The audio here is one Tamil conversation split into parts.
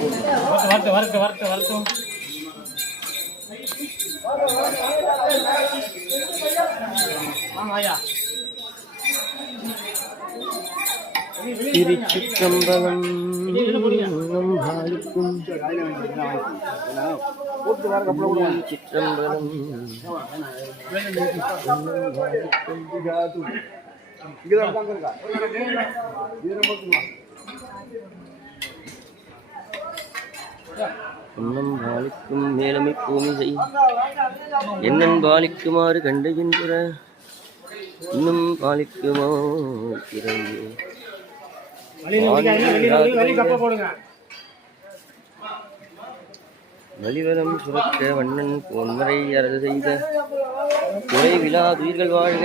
வரட்டும். திருச்சிற்றம்பலம் சிற்றம்பலம் இன்னும் பாலிக்கும் மேலமை பூமிசை என்னன் பாலிக்குமாறு கண்டுகின்ற இன்னும் பாலிக்குமோ இறங்கு வலிவரம் சுரக்க வண்ணன் பொன்மறை அறல் செய்த குறைவிலா துயிர்கள் வாழ்க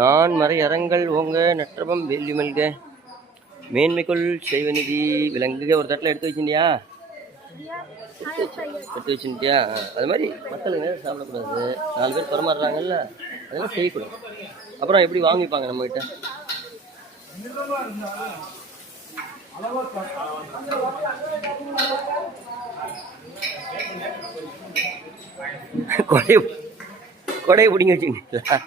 நான் மறை அறங்கள் ஓங்க நற்றபம் வேள்வி மல்க மேன்மைக்குள் செய்வநிதி விளங்குக. ஒரு தட்டில் எடுத்து வச்சுட்டியா? எடுத்து வச்சுட்டியா? அது மாதிரி மக்கள் நேரம் சாப்பிடக்கூடாது. 4 பேர் பரமாறுறாங்கல்ல, அதெல்லாம் செய்யக்கூடாது. அப்புறம் எப்படி வாங்கிப்பாங்க நம்ம கிட்ட? கொடையை பிடிங்க வச்சுக்கிட்டீங்களா?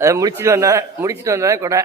அதை முடிச்சுட்டு வந்தா கொடை